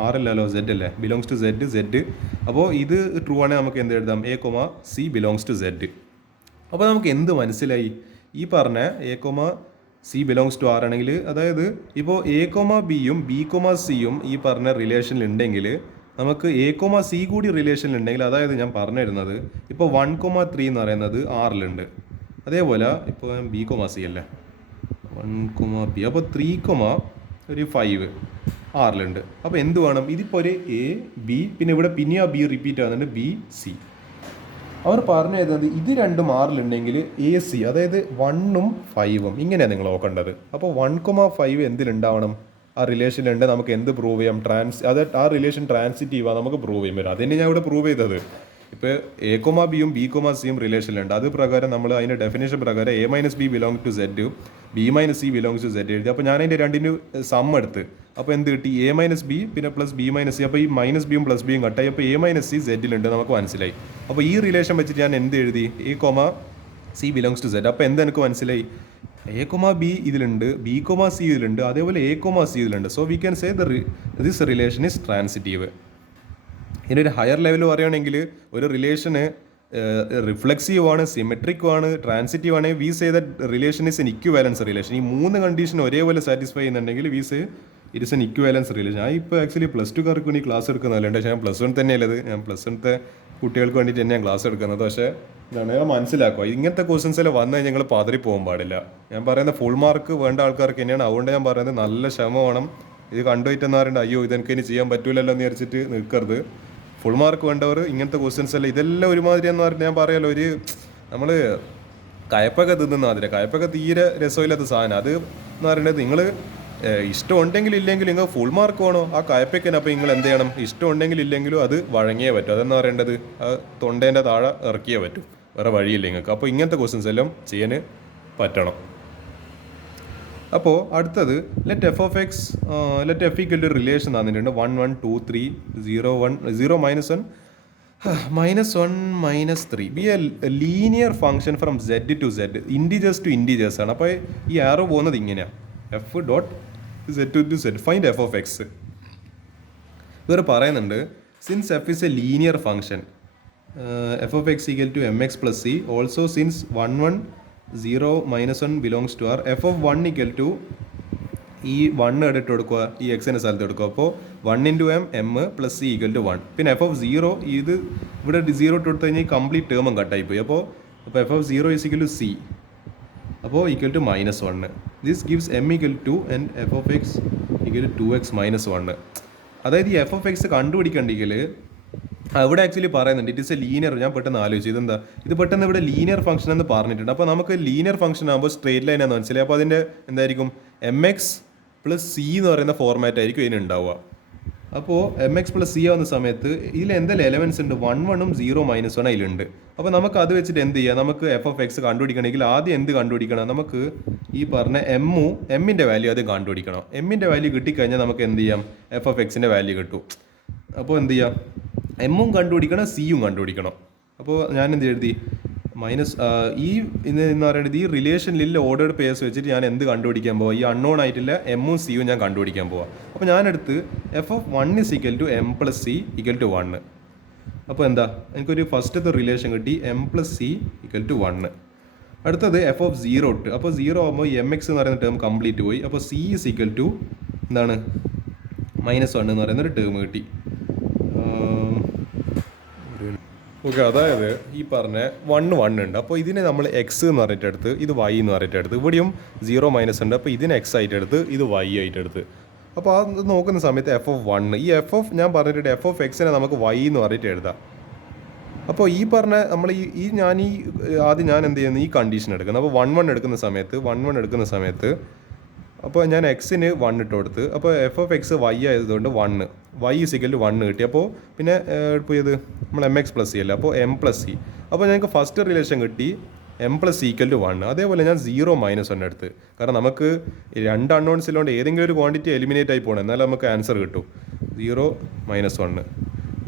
ആർ അല്ലല്ലോ സെഡ് അല്ലേ, ബിലോങ്സ് ടു സെഡ് സെഡ്. അപ്പോൾ ഇത് ട്രൂ ആണെങ്കിൽ നമുക്ക് എന്ത് എഴുതാം, A comma C belongs to Z. അപ്പോൾ നമുക്ക് എന്ത് മനസ്സിലായി, ഈ പറഞ്ഞ A comma C belongs to R ആണെങ്കിൽ, അതായത് ഇപ്പോൾ എ കൊമ ബിയും ബി കൊമ സിയും ഈ പറഞ്ഞ റിലേഷനിൽ ഉണ്ടെങ്കിൽ നമുക്ക് എ കൊമ സി കൂടി റിലേഷനിൽ ഉണ്ടെങ്കിൽ, അതായത് ഞാൻ പറഞ്ഞിരുന്നത് ഇപ്പോൾ 1,3 എന്ന് പറയുന്നത് ആറിലുണ്ട്, അതേപോലെ ഇപ്പോൾ ബി കൊമ സി അല്ലേ 1, ബി, അപ്പോൾ 3,5 ആറിലുണ്ട്. അപ്പോൾ എന്ത് വേണം, ഇതിപ്പോൾ ഒരു എ ബി പിന്നെ ഇവിടെ പിന്നെ ആ ബി റിപ്പീറ്റ് ആകുന്നുണ്ട് ബി സി. അവർ പറഞ്ഞു തരുന്നത് ഇത് രണ്ടും ആറിലുണ്ടെങ്കിൽ എ സി, അതായത് 1ഉം 5ഉം ഇങ്ങനെയാണ് നിങ്ങൾ നോക്കേണ്ടത്. അപ്പോൾ 1,5 എന്തിലുണ്ടാവണം, ആ റിലേഷനിലുണ്ട്. നമുക്ക് എന്ത് പ്രൂവ് ചെയ്യാം, അത് ആ റിലേഷൻ ട്രാൻസിറ്റീവാണ്, നമുക്ക് പ്രൂവ് ചെയ്യാൻ പറ്റും. അതിന് ഞാൻ ഇവിടെ പ്രൂവ് ചെയ്തത്. ഇപ്പോൾ എ കൊമ ബിയും ബി കൊമ സിയും റിലേഷനിലുണ്ട്, അത് പ്രകാരം നമ്മൾ അതിൻ്റെ ഡെഫിനേഷൻ പ്രകാരം A minus B belong to Z, B minus C belongs to Z എഴുതി. അപ്പോൾ ഞാൻ അതിൻ്റെ രണ്ടിന് സം എടുത്ത് അപ്പോൾ എന്ത് കിട്ടി, എ മൈനസ് ബി പിന്നെ പ്ലസ് ബി മൈനസ് സി. അപ്പോൾ ഈ മൈനസ് ബിയും പ്ലസ് ബിയും കട്ടായി, അപ്പോൾ എ മൈനസ് സി സെഡിലുണ്ട് നമുക്ക് മനസ്സിലായി. അപ്പോൾ ഈ റിലേഷൻ വെച്ചിട്ട് ഞാൻ എന്ത് എഴുതി, A comma C belongs to Z. അപ്പോൾ എന്ത് എനിക്ക് മനസ്സിലായി, എ കൊമ ബി ഇതിലുണ്ട്, ബി കൊമ സി ഇതിലുണ്ട്, അതേപോലെ എ കൊമ സി ഇതിലുണ്ട്. So we can say this relation is transitive. ഇനി ഒരു ഹയർ ലെവൽ പറയുകയാണെങ്കിൽ ഒരു റിലേഷന് റിഫ്ലെക്സീവ് ആണ്, സിമെട്രിക് ആണ്, ട്രാൻസിറ്റീവ് ആണ്, we say that relation is an equivalence relation. ഈ മൂന്ന് കണ്ടീഷൻ ഒരേപോലെ സാറ്റിസ്ഫൈ ചെയ്യുന്നുണ്ടെങ്കിൽ we say it is an equivalence relation. ഞാൻ ഇപ്പോൾ ആക്ച്വലി +2കാർക്ക് വേണ്ടി ക്ലാസ് എടുക്കുന്നതല്ല, പക്ഷേ ഞാൻ +1 തന്നെയല്ലത്, ഞാൻ +1ത്തെ കുട്ടികൾക്ക് വേണ്ടിയിട്ട് തന്നെയാണ് ക്ലാസ് എടുക്കുന്നത്. പക്ഷേ ഞാൻ മനസ്സിലാക്കുക, ഇങ്ങനത്തെ ക്വസ്റ്റൻസ് എല്ലാം വന്നു കഴിഞ്ഞാൽ ഞങ്ങൾ പതറി പോകാൻ പാടില്ല. ഞാൻ പറയുന്നത് ഫുൾ മാർക്ക് വേണ്ട ആൾക്കാർക്ക് തന്നെയാണ്. അതുകൊണ്ട് ഞാൻ പറയുന്നത് നല്ല ക്ഷമ വേണം. ഇത് കണ്ടുപോയിട്ടെന്ന് പറയുന്നത് അയ്യോ ഇതെനിക്ക് ഇനി ചെയ്യാൻ പറ്റൂലല്ലോ എന്ന് വിചാരിച്ചിട്ട് നിൽക്കരുത്. ഫുൾ മാർക്ക് വേണ്ടവർ ഇങ്ങനത്തെ ക്വസ്റ്റ്യൻസ് അല്ല, ഇതെല്ലാം ഒരുമാതിരി എന്ന് പറഞ്ഞാൽ ഞാൻ പറയാലോ, ഒരു നമ്മൾ കയപ്പൊക്കെ തിന്നുന്ന മാതിരി, കയപ്പൊക്കെ തീരെ രസമില്ലാത്ത സാധനം. അത് എന്ന് പറയുന്നത് നിങ്ങൾ ഇഷ്ടം ഉണ്ടെങ്കിൽ ഇല്ലെങ്കിൽ നിങ്ങൾ ഫുൾ മാർക്ക് വേണോ ആ കയപ്പയ്ക്കന്. അപ്പോൾ നിങ്ങൾ എന്ത് ചെയ്യണം, ഇഷ്ടം ഉണ്ടെങ്കിൽ ഇല്ലെങ്കിലും അത് വഴങ്ങിയേ പറ്റും. അതെന്ന് പറയേണ്ടത് ആ തൊണ്ടേൻ്റെ താഴെ ഇറക്കിയേ പറ്റും, വേറെ വഴിയില്ല നിങ്ങൾക്ക്. അപ്പോൾ ഇങ്ങനത്തെ ക്വസ്റ്റ്യൻസ് എല്ലാം ചെയ്യാൻ പറ്റണം. അപ്പോൾ അടുത്തത് let F of X let F equal to relation തന്നിട്ടുണ്ട് 1, 1, 2, 3, 0, 1, 0, -1, -1, -3 be a linear function from Z to Z, integers to integers ആണ്. അപ്പോൾ ഈ ആരോ പോകുന്നത് ഇങ്ങനെയാണ്, F dot Z to Z find F of X. ഇവർ പറയുന്നുണ്ട് since F is a linear function F of X equal to M X plus C, also since 1, 1, 0, -1 belongs to R, F of 1 equal to ഈ 1 എടുത്ത് കൊടുക്കുക, ഈ എക്സിൻ്റെ സ്ഥലത്ത് എടുക്കുക. അപ്പോൾ 1 × m plus C equal to 1. പിന്നെ എഫ് ഓഫ് 0 ഇത് ഇവിടെ 0 ഇട്ട് കൊടുത്തു കഴിഞ്ഞാൽ കംപ്ലീറ്റ് ടേമും കട്ടായി പോയി. അപ്പോൾ F of 0 is equal to C, അപ്പോൾ equal to -1. This gives m equal to and F of X equal to 2x - 1. അതായത് ഈ എഫ് ഓഫ് എക്സ് കണ്ടുപിടിക്കണ്ടെങ്കിൽ അവിടെ ആക്ച്വലി പറയുന്നുണ്ട് ഇറ്റ് ഇസ് എ ലീനിയർ. ഞാൻ പെട്ടെന്ന് ആലോചിച്ചു ഇതെന്താ, ഇത് പെട്ടെന്ന് ഇവിടെ ലീനിയർ ഫംഗ്ഷൻ എന്ന് പറഞ്ഞിട്ടുണ്ട്. അപ്പോൾ നമുക്ക് ലീനിയർ ഫംഗ്ഷൻ ആകുമ്പോൾ സ്ട്രേറ്റ് ലൈൻ ആണെന്ന് മനസ്സിലായി. അപ്പോൾ അതിൻ്റെ എന്തായിരിക്കും, mx + c എന്ന് പറയുന്ന ഫോർമാറ്റ് ആയിരിക്കും ഇതിന് ഉണ്ടാവുക. അപ്പോൾ mx + c ആവുന്ന സമയത്ത് ഇതിൽ എന്തെങ്കിലും എലമെൻസ് ഉണ്ട്, 1, 1, 0, -1 അതിലുണ്ട്. അപ്പോൾ നമുക്ക് അത് വെച്ചിട്ട് എന്ത് ചെയ്യാം, നമുക്ക് എഫ് ഓഫ് എക്സ് കണ്ടുപിടിക്കണമെങ്കിൽ ആദ്യം എന്ത് കണ്ടുപിടിക്കണം, നമുക്ക് ഈ പറഞ്ഞ എമ്മിൻ്റെ വാല്യൂ ആദ്യം കണ്ടുപിടിക്കണം. എമ്മിൻ്റെ വാല്യൂ കിട്ടിക്കഴിഞ്ഞാൽ നമുക്ക് എന്ത് ചെയ്യാം, എഫ് ഓഫ് എക്സിൻ്റെ വാല്യൂ കിട്ടും. അപ്പോൾ എന്ത് ചെയ്യാം, എമ്മും കണ്ടുപിടിക്കണം സിയും കണ്ടുപിടിക്കണം. അപ്പോൾ ഞാൻ എന്ത് എഴുതി ഈ എന്ന് പറയുന്നത് ഈ റിലേഷനിലുള്ള ഓർഡേഡ് പേഴ്സ് വെച്ചിട്ട് ഞാൻ എന്ത് കണ്ടുപിടിക്കാൻ പോവാം, ഈ അൺനോൺ ആയിട്ടുള്ള എമ്മും സിയും ഞാൻ കണ്ടുപിടിക്കാൻ പോവാം. അപ്പോൾ ഞാനെടുത്ത് F of 1 is equal to m + c equal to 1. അപ്പോൾ എന്താ, എനിക്കൊരു ഫസ്റ്റത്തെ റിലേഷൻ കിട്ടി, m + c ഈക്വൽ ടു 1. അടുത്തത് എഫ് ഓഫ് 0 ഇട്ട്, അപ്പോൾ 0 ആകുമ്പോൾ mx എന്ന് പറയുന്ന ടേം കംപ്ലീറ്റ് പോയി. അപ്പോൾ c ഇസ് ഈക്വൽ ടു എന്താണ് -1 എന്ന് പറയുന്നൊരു ടേം കിട്ടി. ഓക്കെ, അതായത് ഈ പറഞ്ഞ 1, 1 ഉണ്ട്. അപ്പോൾ ഇതിനെ നമ്മൾ എക്സ് എന്ന് പറഞ്ഞിട്ട് എടുത്ത്, ഇത് y എന്ന് പറഞ്ഞിട്ട് എടുത്ത്, ഇവിടെയും 0, - ഉണ്ട്. അപ്പോൾ ഇതിനെ എക്സ് ആയിട്ട് എടുത്ത്, ഇത് y ആയിട്ട് എടുത്ത്. അപ്പോൾ അത് നോക്കുന്ന സമയത്ത് എഫ് ഓഫ് 1, ഈ എഫ് ഓഫ് ഞാൻ പറഞ്ഞിട്ട് എഫ് ഓഫ് എക്സിനെ നമുക്ക് y എന്ന് പറഞ്ഞിട്ട് എഴുതാം. അപ്പോൾ ഈ പറഞ്ഞ നമ്മൾ ആദ്യം ഞാൻ എന്ത് ചെയ്യുന്നത്, ഈ കണ്ടീഷൻ എടുക്കുന്നത്. അപ്പോൾ 1, 1 എടുക്കുന്ന സമയത്ത് അപ്പോൾ ഞാൻ എക്സിന് 1 ഇട്ട് കൊടുത്ത്. അപ്പോൾ എഫ് ഓഫ് എക്സ് വൈ ആയതുകൊണ്ട് 1 വൈ ഇസിക്കൽ 1 കിട്ടി. അപ്പോൾ പിന്നെ ഇപ്പോൾ ഇത് നമ്മൾ എം എക്സ് പ്ലസ് സി അല്ല, അപ്പോൾ എം പ്ലസ് സി. അപ്പോൾ ഞങ്ങൾക്ക് ഫസ്റ്റ് റിലേഷൻ കിട്ടി M plus C equal to 1. അതേപോലെ ഞാൻ 0 മൈനസ് 1 എടുത്ത്. കാരണം നമുക്ക് 2 അൺനോൺസിലുകൊണ്ട് ഏതെങ്കിലും ഒരു ക്വാണ്ടിറ്റി എലിമിനേറ്റ് ആയി പോകണം, എന്നാലും നമുക്ക് ആൻസർ കിട്ടും. 0 മൈനസ് 1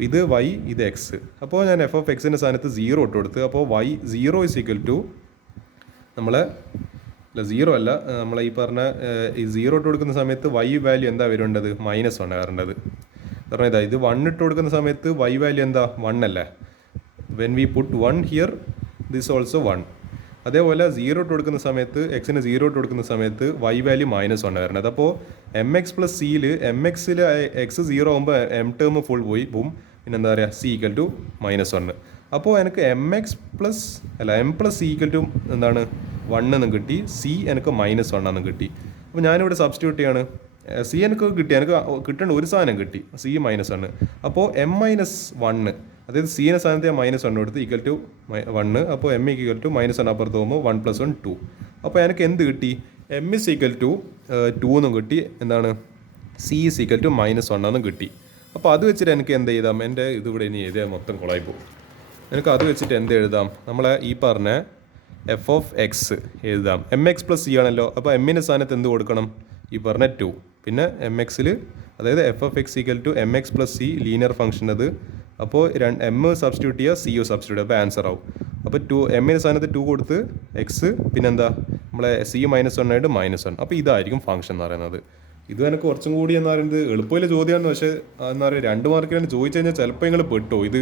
ഇത് വൈ, ഇത് എക്സ്. അപ്പോൾ ഞാൻ എഫ് ഓഫ് എക്സിൻ്റെ സ്ഥാനത്ത് 0 ഇട്ട് കൊടുത്ത്. അപ്പോൾ വൈ 0 ഇസ് ഈക്വൽ ടു നമ്മളെ അല്ല 0 അല്ല, നമ്മളെ ഈ പറഞ്ഞ ഈ 0 ഇട്ട് കൊടുക്കുന്ന സമയത്ത് വൈ വാല്യൂ എന്താ വരേണ്ടത്? -1 വരേണ്ടത്. കാരണം ഇതാ ഇത് 1 ഇട്ട് കൊടുക്കുന്ന സമയത്ത് വൈ വാല്യൂ എന്താ? 1 അല്ലേ. When we put 1 here this also 1. അതേപോലെ 0 ഇട്ട് കൊടുക്കുന്ന സമയത്ത് എക്സിന് 0 ഇട്ട് കൊടുക്കുന്ന സമയത്ത് വൈ വാല്യൂ -1 വരണത്. അപ്പോൾ എം എക്സ് പ്ലസ് സിയിൽ എം എക്സിൽ എക്സ് 0 ആകുമ്പോൾ എം ടേം ഫുൾ പോയി പോവും. പിന്നെ എന്താ പറയുക, സി ഈക്വൽ ടു -1. അപ്പോൾ എനിക്ക് M plus C equal to എന്താണ് 1 എന്നും കിട്ടി, സി എനിക്ക് -1 എന്നും കിട്ടി. അപ്പോൾ ഞാനിവിടെ സബ്സ്റ്റിറ്റ്യൂട്ട് ചെയ്യാണ്. സി എനിക്ക് കിട്ടി, എനിക്ക് കിട്ടേണ്ട ഒരു സാധനം കിട്ടി, സി -1. അപ്പോൾ എം -1, അതായത് സീനെ സ്ഥാനത്ത് ഞാൻ -1 കൊടുത്ത് ഈക്വൽ ടു 1. അപ്പോൾ എം ഈക്വൽ ടു -1 അപ്പുറത്ത് പോകുമ്പോൾ 1 + 1 2. അപ്പോൾ എനിക്ക് എന്ത് കിട്ടി? എം ഇസ് ഈക്വൽ ടു 2 എന്നും കിട്ടി. എന്താണ്? സി ഇസ് ഈക്വൽ ടു -1 എന്നും കിട്ടി. അപ്പോൾ അത് വെച്ചിട്ട് എനിക്ക് എന്ത് എഴുതാം? എൻ്റെ ഇതിവിടെ ഇനി എഴുതിയാൽ മൊത്തം കുളമായി പോകും. എനിക്ക് അത് വെച്ചിട്ട് എന്ത് എഴുതാം? നമ്മളെ ഈ പറഞ്ഞ എഫ് ഓഫ് എക്സ് എഴുതാം. എം എക്സ് പ്ലസ് സി ആണല്ലോ, അപ്പോൾ എമ്മിൻ്റെ സ്ഥാനത്ത് എന്ത് കൊടുക്കണം? ഈ പറഞ്ഞ 2. പിന്നെ എം എക്സിൽ, അതായത് F of X equal to M X plus C linear function അത്. അപ്പോൾ എം സബ്സ്റ്റിറ്റ്യൂട്ട് ചെയ്യുക, സി യു സബ്സ്റ്റിറ്റ്യൂട്ട്, അപ്പോൾ ആൻസർ ആവും. അപ്പോൾ 2 എമ്മിൻ്റെ സ്ഥാനത്ത് 2 കൊടുത്ത് എക്സ്, പിന്നെന്താ നമ്മളെ സി -1 ആയിട്ട് -1. അപ്പോൾ ഇതായിരിക്കും ഫംഗ്ഷൻ എന്ന് പറയുന്നത്. ഇത് എനിക്ക് കുറച്ചും കൂടി എന്ന് പറയുന്നത് എളുപ്പമില്ല ചോദ്യമാണ്. പക്ഷേ എന്താ പറയുക, 2 മാർക്കിനാണ് ചോദിച്ചു കഴിഞ്ഞാൽ ചിലപ്പോൾ നിങ്ങൾ പെട്ടോ. ഇത്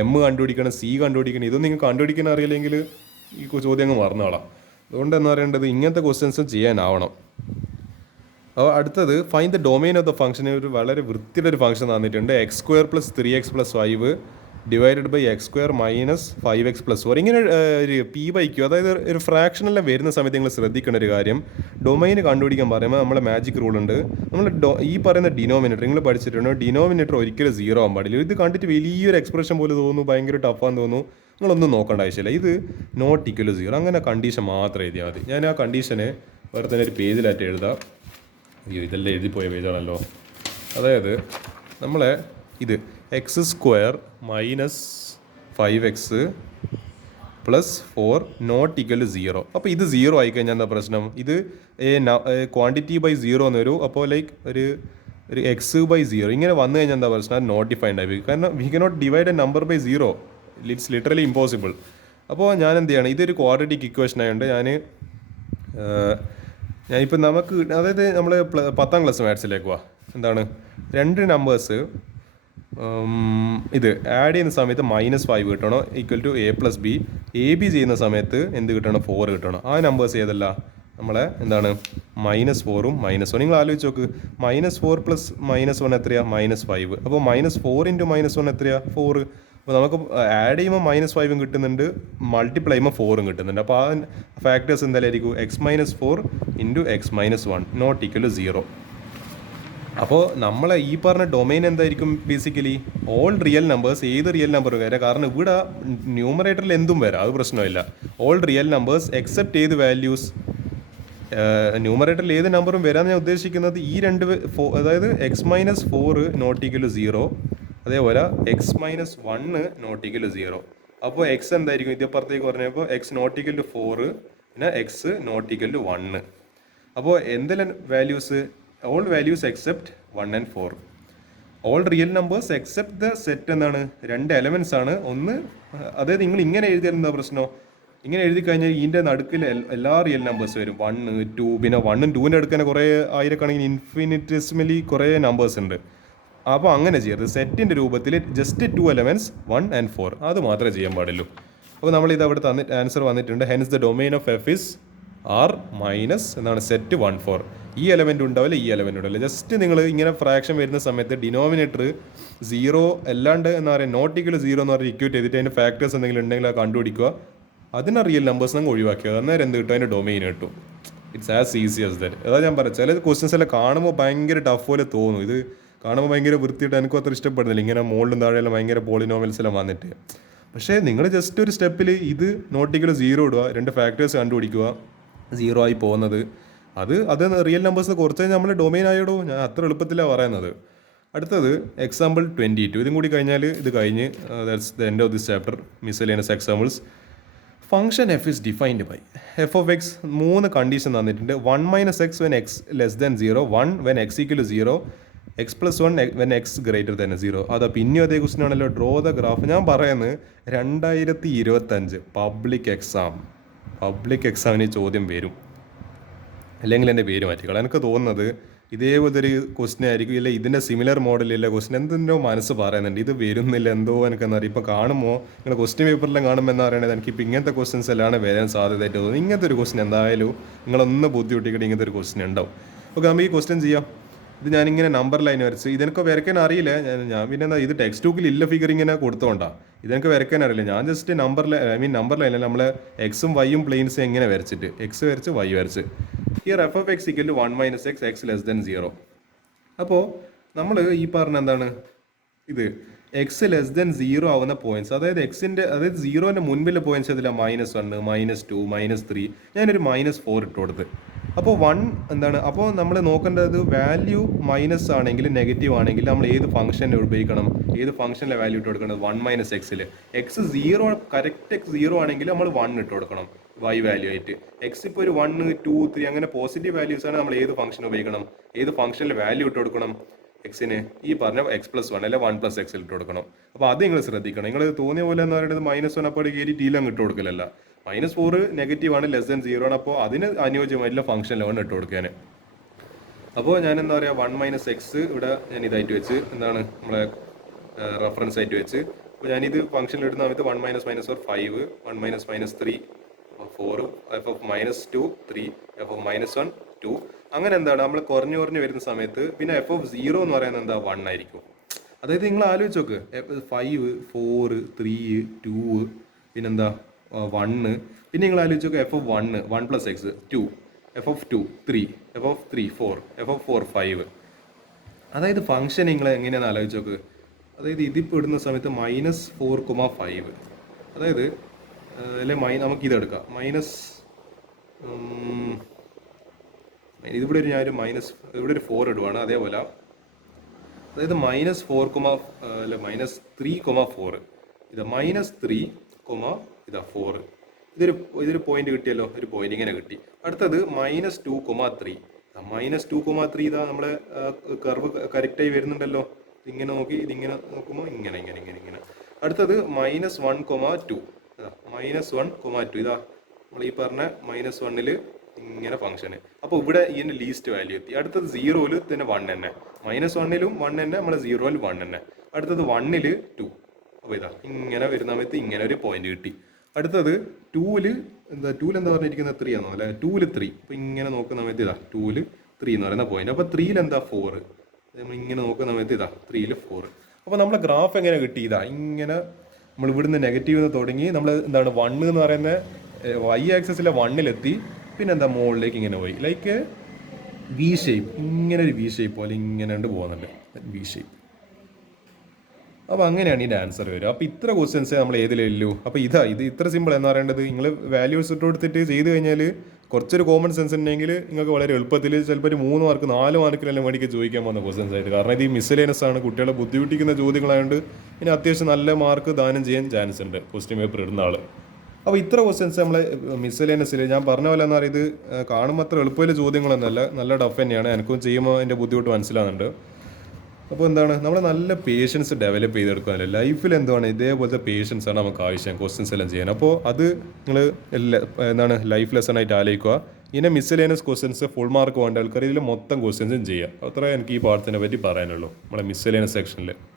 എം കണ്ടുപിടിക്കണം, സി കണ്ടുപിടിക്കണം, ഇതൊന്നും നിങ്ങൾക്ക് കണ്ടുപിടിക്കാൻ അറിയില്ലെങ്കിൽ ഈ ചോദ്യം അങ്ങ് മറന്നോളാം. അതുകൊണ്ട് എന്താ പറയേണ്ടത്, ഇങ്ങനത്തെ ക്വസ്റ്റ്യൻസും ചെയ്യാനാവണം. അപ്പോൾ അടുത്തത് find the domain of the function. ഒരു വളരെ വൃത്തിയുടെ ഒരു ഫംഗ്ഷൻ തന്നിട്ടുണ്ട്. x² + 3x + 5 divided by x² - 5x + 4. ഇങ്ങനെ ഒരു p/q, അതായത് ഒരു ഫ്രാക്ഷനെല്ലാം വരുന്ന സമയത്ത് നിങ്ങൾ ശ്രദ്ധിക്കേണ്ട ഒരു കാര്യം, ഡൊമൈൻ കണ്ടുപിടിക്കാൻ പറയുമ്പോൾ നമ്മളെ മാജിക് റൂൾ ഉണ്ട്. നമ്മൾ ഈ പറയുന്ന ഡിനോമിനേറ്റർ നിങ്ങൾ പഠിച്ചിട്ടുണ്ട്. ഡിനോമിനേറ്റർ ഒരിക്കലും 0 ആകാൻ പാടില്ല. ഇത് കണ്ടിട്ട് വലിയൊരു എക്സ്പ്രഷൻ പോലെ തോന്നുന്നു, ഭയങ്കര ടഫാന്ന് തോന്നുന്നു. നിങ്ങളൊന്നും നോക്കേണ്ട ആവശ്യമില്ല. ഇത് നോട്ട് ഈക്വൽ 0, അങ്ങനെ കണ്ടീഷൻ മാത്രം എഴുതിയാൽ മതി. ഞാൻ ആ കണ്ടീഷന് വേറെ തന്നെ ഒരു പേജിലായിട്ട് എഴുതാം. അയ്യോ, ഇതെല്ലാം എഴുതിപ്പോയ പേജാണല്ലോ. അതായത് നമ്മളെ ഇത് x² - 5x + 4 നോട്ട് ഈക്വൽ 0. അപ്പോൾ ഇത് 0 ആയിക്കഴിഞ്ഞാൽ എന്താ പ്രശ്നം? ഇത് ക്വാണ്ടിറ്റി ബൈ 0 എന്ന് വരും. അപ്പോൾ ലൈക്ക് ഒരു x/0 ഇങ്ങനെ വന്നു കഴിഞ്ഞാൽ എന്താ പ്രശ്നം? നോട്ട് ഡിഫൈൻഡ് ആയി. കാരണം we cannot divide a number by 0. It's literally impossible. അപ്പോൾ ഞാൻ എന്ത് ചെയ്യണം? ഇതൊരു ക്വാഡ്രാറ്റിക് ഇക്വേഷൻ ആയതുകൊണ്ട് ഞാനിപ്പോൾ നമുക്ക്, അതായത് നമ്മൾ 10ാം ക്ലാസ് മാത്സിലേക്ക് പോവാം. എന്താണ്, 2 നമ്പേഴ്സ് ഇത് ആഡ് ചെയ്യുന്ന സമയത്ത് -5 കിട്ടണോ equal to a + b. AB ചെയ്യുന്ന സമയത്ത് എന്ത് കിട്ടണം? 4 കിട്ടണം. ആ നമ്പേഴ്സ് ഏതല്ല? നമ്മളെ എന്താണ് -4ഉം -1. നിങ്ങൾ ആലോചിച്ച് നോക്ക്, -4 + -1 എത്രയാണ്? -5. അപ്പോൾ -4 × -1 എത്രയാണ്? 4. അപ്പോൾ നമുക്ക് ആഡ് ചെയ്യുമ്പോൾ -5ഉം കിട്ടുന്നുണ്ട്, മൾട്ടിപ്ലൈ ചെയ്യുമ്പോൾ 4ഉം കിട്ടുന്നുണ്ട്. അപ്പോൾ ആ ഫാക്ടേഴ്സ് എന്തായാലും x - 4 × x - 1 not equal to 0. അപ്പോൾ നമ്മളെ ഈ പറഞ്ഞ ഡൊമൈൻ എന്തായിരിക്കും? Basically all real numbers. ഏത് റിയൽ നമ്പറും വരാം, കാരണം ഇവിടെ ന്യൂമറേറ്ററിൽ എന്തും വരാം, അത് പ്രശ്നമില്ല. ഓൾ റിയൽ നമ്പേഴ്സ് എക്സെപ്റ്റ് ഏത് വാല്യൂസ്, ന്യൂമറേറ്ററിൽ ഏത് നമ്പറും വരാമെന്ന് ഞാൻ ഉദ്ദേശിക്കുന്നത് ഈ അതായത് x - 4 നോട്ട് ഈക്വൽ ടു 0, അതേപോലെ x - 1 നോട്ട് ഈക്വൽ ടു 0. അപ്പോൾ x എന്തായിരിക്കും? ഇതപ്പുറത്തേക്ക് പറഞ്ഞപ്പോൾ x നോട്ട് ഈക്വൽ ടു 4, പിന്നെ x നോട്ട് ഈക്വൽ ടു 1. അപ്പോൾ എന്തെല്ലാം values? All values except 1 and 4. All real numbers except the set എന്താണ്? 2 എലമെൻറ്റ്സ് ആണ്. ഒന്ന്, അതായത് നിങ്ങൾ ഇങ്ങനെ എഴുതിയാൽ എന്താ പ്രശ്നം? ഇങ്ങനെ എഴുതി കഴിഞ്ഞാൽ ഇതിൻ്റെ നടുക്കിൽ എല്ലാ റിയൽ നമ്പേഴ്സ് വരും. 1, 2, പിന്നെ 1ഉം 2ൻ്റെ അടുക്കാൻ കുറേ ആയിരക്കണക്കിന് ഇൻഫിനിറ്റിസ്മലി കുറേ നമ്പേഴ്സ് ഉണ്ട്. അപ്പോൾ അങ്ങനെ ചെയ്യരുത്. സെറ്റിൻ്റെ രൂപത്തിൽ ജസ്റ്റ് 2 എലമെൻറ്റ്സ് 1 and 4 അത് മാത്രമേ ചെയ്യാൻ പാടുള്ളൂ. അപ്പോൾ നമ്മളിത് അവിടെ ആൻസർ വന്നിട്ടുണ്ട്. Hence the domain of F is R - എന്നാണ് സെറ്റ് 1, 4. ഈ എലമെൻറ്റ് ഉണ്ടാവില്ല, ഈ എലമെൻറ്റ് ഉണ്ടാവില്ല. ജസ്റ്റ് നിങ്ങൾ ഇങ്ങനെ ഫ്രാക്ഷൻ വരുന്ന സമയത്ത് ഡിനോമിനേറ്റർ 0 അല്ലാണ്ട് എന്താ പറയുക, നോട്ട് ഈക്വൽ 0 എന്ന് പറഞ്ഞാൽ ഇക്വേറ്റ് ചെയ്തിട്ട് അതിൻ്റെ ഫാക്ടേഴ്സ് എന്തെങ്കിലും ഉണ്ടെങ്കിൽ അത് കണ്ടുപിടിക്കുക. അതിനെ റിയൽ നമ്പേഴ്സ് നമുക്ക് ഒഴിവാക്കുക. അന്നേരം എന്ത് കിട്ടും? അതിൻ്റെ ഡൊമൈൻ കിട്ടും. It's as easy as that. അതാ ഞാൻ പറയാം, ചില ക്വസ്റ്റ്യൻസ് എല്ലാം കാണുമ്പോൾ ഭയങ്കര ടഫ് പോലെ തോന്നും. ഇത് കാണുമ്പോൾ ഭയങ്കര വൃത്തിയിട്ട് എനിക്കും അത്ര ഇഷ്ടപ്പെടുന്നില്ല, ഇങ്ങനെ മുകളിലും താഴെയെല്ലാം ഭയങ്കര പോളിനോമൽസ് എല്ലാം വന്നിട്ട്. പക്ഷേ നിങ്ങൾ ജസ്റ്റ് ഒരു സ്റ്റെപ്പിൽ ഇത് നോട്ട് ഈക്വൽ 0 ഇടുക, 2 ഫാക്ടേഴ്സ് കണ്ടുപിടിക്കുക, 0 ആയി പോകുന്നത്. അത് റിയൽ നമ്പേഴ്സ് കുറച്ച് കഴിഞ്ഞാൽ നമ്മൾ ഡൊമൈൻ ആയിടോ, ഞാൻ അത്ര എളുപ്പത്തിലാണ് പറയുന്നത്. അടുത്തത് എക്സാമ്പിൾ 22. ഇതും കൂടി കഴിഞ്ഞാൽ ഇത് കഴിഞ്ഞ് that's the end of this chapter. Miscellaneous examples. Function F is defined by F of X. 3 condition തന്നിട്ടുണ്ട്. 1 - x when X less than 0, 1 when X equal to 0, x+1 when X greater than 0. അതാ പിന്നെയും അതേ question ആണല്ലോ. Draw the graph. ഞാൻ പറയുന്നത് 2025 public എക്സാമിന് ചോദ്യം വരും, അല്ലെങ്കിൽ എൻ്റെ പേര് മാറ്റിക്കളാം. എനിക്ക് തോന്നുന്നത് ഇതേപോലത്തെ ഒരു ക്വസ്റ്റൻ ആയിരിക്കും, ഇല്ല ഇതിൻ്റെ സിമിലർ മോഡലില്ല ക്വസ്റ്റൻ. എന്തിൻ്റെ മനസ്സ് പറയുന്നുണ്ട് ഇത് വരുന്നില്ല എന്തോ എനിക്കെന്നറിയാം. ഇപ്പോൾ കാണുമ്പോൾ നിങ്ങൾ ക്വസ്റ്റ്യൻ പേപ്പറിലും കാണുമ്പോൾ എന്താ പറയുന്നത്, എനിക്കിപ്പോൾ ഇങ്ങനത്തെ ക്വസ്റ്റൻസ് എല്ലാം വരാൻ സാധ്യതയായിട്ട് തോന്നുന്നു. ഇങ്ങനത്തെ ഒരു ക്വസ്റ്റൻ എന്തായാലും നിങ്ങളൊന്ന് ബുദ്ധിമുട്ടിക്കിട്ട് ഇങ്ങനത്തെ ഒരു ക്വസ്റ്റൻ ഉണ്ടാവും. ഓക്കെ, നമുക്ക് ഈ ക്വസ്റ്റൻ ചെയ്യാം. ഇത് ഞാനിങ്ങനെ നമ്പർ ലൈൻ വരച്ച്, ഇതെനിക്ക് വരയ്ക്കാൻ അറിയില്ല. ഞാൻ പിന്നെ എന്താ ഇത് ടെക്സ്റ്റ് ബുക്കിൽ ഇല്ല ഫിഗർ ഇങ്ങനെ കൊടുത്തോണ്ടാ ഇതെനിക്ക് വരയ്ക്കാൻ അറിയില്ല. ഞാൻ ജസ്റ്റ് നമ്പർ ലൈനിൽ നമ്മൾ എക്സും വൈയും പ്ലെയിൻസും എങ്ങനെ വരച്ചിട്ട് എക്സ് വരച്ച് വൈ വരച്ച്. Here F of X equal to 1 - x, X less than 0. അപ്പോൾ നമ്മൾ ഈ പറഞ്ഞ എന്താണ് ഇത് എക്സ് ലെസ് ദാൻ 0 ആവുന്ന പോയിന്റ്സ്, അതായത് അതായത് 0ൻ്റെ മുൻപിലെ പോയിന്റ്സ് അതില്ല. -1, -2, -3. ഞാനൊരു -4 ഇട്ട് കൊടുത്ത്. അപ്പോൾ 1 എന്താണ്, അപ്പോൾ നമ്മൾ നോക്കേണ്ടത് വാല്യൂ മൈനസ് ആണെങ്കിൽ നെഗറ്റീവ് ആണെങ്കിൽ നമ്മൾ ഏത് ഫംഗ്ഷൻ ഉപയോഗിക്കണം, ഏത് ഫംഗ്ഷനിലെ വാല്യൂ ഇട്ട് കൊടുക്കണം. 1 - x എക്സ് 0 കറക്റ്റ് എക്സ് 0 ആണെങ്കിൽ നമ്മൾ 1 ഇട്ട് കൊടുക്കണം വൈ വാല്യൂ ആയിട്ട്. എക്സ് ഇപ്പോൾ ഒരു 1, 2, 3 അങ്ങനെ പോസിറ്റീവ് വാല്യൂസ് ആണ്. നമ്മൾ ഏത് ഫംഗ്ഷൻ ഉപയോഗിക്കണം, ഏത് ഫംഗ്ഷനിലെ വാല്യൂ ഇട്ട് കൊടുക്കണം എക്സിന്, ഈ പറഞ്ഞ x+1 അല്ലെ 1 + x ഇട്ട് കൊടുക്കണം. അപ്പോൾ അത് നിങ്ങൾ ശ്രദ്ധിക്കണം. നിങ്ങൾ തോന്നിയ പോലെ എന്ന് പറയുന്നത് -1 അപ്പോൾ കയറി ടീലങ്ങ് ഇട്ട് കൊടുക്കലല്ല. -4 നെഗറ്റീവ് ആണ്, ലെസ് ദാൻ 0 ആണ്. അപ്പോൾ അതിന് അനുയോജ്യമായിട്ടുള്ള ഫംഗ്ഷനിലാണ് ഇട്ട് കൊടുക്കാൻ. അപ്പോൾ ഞാൻ എന്താ പറയുക 1 - x ഇവിടെ ഞാൻ ഇതായിട്ട് വെച്ച് എന്താണ് നമ്മളെ റെഫറൻസ് ആയിട്ട് വെച്ച്. അപ്പോൾ ഞാനിത് ഫംഗ്ഷനിൽ ഇടുന്ന സമയത്ത് 1 - -4 5, 1 - -3 4, എഫ് ഓഫ് -2 3, എഫ് ഓഫ് -1 2. അങ്ങനെ എന്താണ് നമ്മൾ കുറഞ്ഞു വരുന്ന സമയത്ത് പിന്നെ എഫ് ഓഫ് 0 എന്ന് പറയുന്നത് എന്താ 1 ആയിരിക്കും. അതായത് നിങ്ങൾ ആലോചിച്ച് നോക്ക് 5 4 3 2 പിന്നെന്താ 1. പിന്നെ നിങ്ങൾ ആലോചിച്ച് നോക്ക് F of 1 1 + x 2, F of 2 3, F of 3 4, F of 4 5. അതായത് ഫംഗ്ഷൻ നിങ്ങൾ എങ്ങനെയാണെന്ന് ആലോചിച്ച് നോക്ക്. അതായത് ഇതിപ്പോൾ ഇടുന്ന സമയത്ത് -4,5. അതായത് അല്ലെ നമുക്കിതെടുക്കാം ഇതിവിടെ ഞാനൊരു ഇവിടെ ഒരു 4 ഇടുവാണ്. അതേപോലെ അതായത് -4, അല്ല -3,4 ഇത് -3, ഇതാ 4. ഇതൊരു പോയിന്റ് കിട്ടിയല്ലോ, ഒരു പോയിന്റ് ഇങ്ങനെ കിട്ടി. അടുത്തത് -2,3. -2,3 ഇതാ നമ്മളെ കർവ് കറക്റ്റായി വരുന്നുണ്ടല്ലോ. ഇതിങ്ങനെ നോക്കി ഇതിങ്ങനെ നോക്കുമ്പോൾ ഇങ്ങനെ. അടുത്തത് -1,2. -1,2 ഇതാ നമ്മൾ ഈ പറഞ്ഞ -1ൽ ഇങ്ങനെ ഫംഗ്ഷന്. അപ്പോൾ ഇവിടെ ഇതിൻ്റെ ലീസ്റ്റ് വാല്യൂ എത്തി. അടുത്തത് 0ൽ തന്നെ 1 തന്നെ, -1ലും 1 തന്നെ, നമ്മൾ 0ൽ 1 തന്നെ. അടുത്തത് 1ൽ 2. അപ്പോൾ ഇതാ ഇങ്ങനെ വരുന്ന സമയത്ത് ഇങ്ങനെ ഒരു പോയിന്റ് കിട്ടി. അടുത്തത് 2ൽ എന്താ പറഞ്ഞിരിക്കുന്നത് 3 ആണോ അല്ലെ, 2ൽ 3. അപ്പോൾ ഇങ്ങനെ നോക്കുന്ന സമയത്ത് ഇതാ 2ൽ 3 എന്ന് പറയുന്ന പോയിന്റ്. അപ്പോൾ 3ൽ എന്താ 4. നമ്മൾ ഇങ്ങനെ നോക്കുന്ന സമയത്ത് ഇതാ 3ൽ 4. അപ്പോൾ നമ്മളെ ഗ്രാഫ് എങ്ങനെ കിട്ടി, ഇതാ ഇങ്ങനെ നമ്മൾ ഇവിടുന്ന് നെഗറ്റീവ് നിന്ന് തുടങ്ങി നമ്മൾ എന്താണ് 1 എന്ന് പറയുന്ന y ആക്സിസിലെ 1ലെത്തി. പിന്നെ എന്താ മുകളിലേക്ക് ഇങ്ങനെ പോയി, ലൈക്ക് വി ഷേപ്പ്, ഇങ്ങനെ ഒരു വി ഷേപ്പ് പോലെ ഇങ്ങനെ പോകുന്നുണ്ട്, വി ഷേപ്പ്. അപ്പോൾ അങ്ങനെയാണ് ഇതിൻ്റെ ആൻസർ വരിക. അപ്പോൾ ഇത്ര ക്വസ്റ്റ്യൻസ് നമ്മൾ ഏതിലുള്ളൂ. അപ്പോൾ ഇത് ഇത്ര സിമ്പിൾ എന്ന് പറയേണ്ടത്. നിങ്ങൾ വാല്യൂസ് ഇട്ട് കൊടുത്തിട്ട് ചെയ്ത് കഴിഞ്ഞാൽ കുറച്ചൊരു കോമൺ സെൻസ് ഉണ്ടെങ്കിൽ നിങ്ങൾക്ക് വളരെ എളുപ്പത്തിൽ ചിലപ്പോൾ ഒരു 3 മാർക്ക് 4 മാർക്കിലെല്ലാം വേണ്ടിക്ക് ചോദിക്കാൻ പോകുന്ന ക്വസ്റ്റൻസ് ആയിട്ട്. കാരണം ഇത് ഈ മിസ്സലേനസ് ആണ്, കുട്ടികളെ ബുദ്ധിമുട്ടിക്കുന്ന ചോദ്യങ്ങളായതുകൊണ്ട് ഇനി അത്യാവശ്യം നല്ല മാർക്ക് ദാനം ചെയ്യാൻ ചാൻസ് ഉണ്ട് ക്വസ്റ്റ്യൻ പേപ്പർ ഇടുന്ന ആൾ. അപ്പോൾ ഇത്ര ക്വസ്റ്റ്യൻസ് നമ്മൾ മിസ്സലേനസിൽ ഞാൻ പറഞ്ഞ പോലെ എന്താ പറയുക, ഇത് കാണുമ്പോൾ അത്ര എളുപ്പമുള്ള ചോദ്യങ്ങളൊന്നുമല്ല, നല്ല ടഫ് തന്നെയാണ്. എനിക്കും ചെയ്യുമ്പോൾ അതിൻ്റെ ബുദ്ധിമുട്ട് മനസ്സിലാകുന്നുണ്ട്. അപ്പോൾ എന്താണ് നമ്മൾ നല്ല പേഷ്യൻസ് ഡെവലപ്പ് ചെയ്തെടുക്കുക. ലൈഫിൽ എന്താണ് ഇതേപോലത്തെ പേഷ്യൻസ് ആണ് നമുക്ക് ആവശ്യം ക്വസ്റ്റ്യൻസ് എല്ലാം ചെയ്യാൻ. അപ്പോൾ അത് നിങ്ങൾ എന്താണ് ലൈഫ് ലെസൺ ആയിട്ട് ആലോചിക്കുക. ഇങ്ങനെ മിസ്സലേനിയസ് ക്വസ്റ്റ്യൻസ് ഫുൾ മാർക്ക് വേണ്ട ആൾക്കാർ ഇതിൽ മൊത്തം ക്വസ്റ്റ്യൻസും ചെയ്യുക. അത്രേ എനിക്ക് ഈ പാഠത്തിനെ പറ്റി പറയാനുള്ളൂ നമ്മുടെ മിസ്സലേനിയസ് സെക്ഷനിൽ.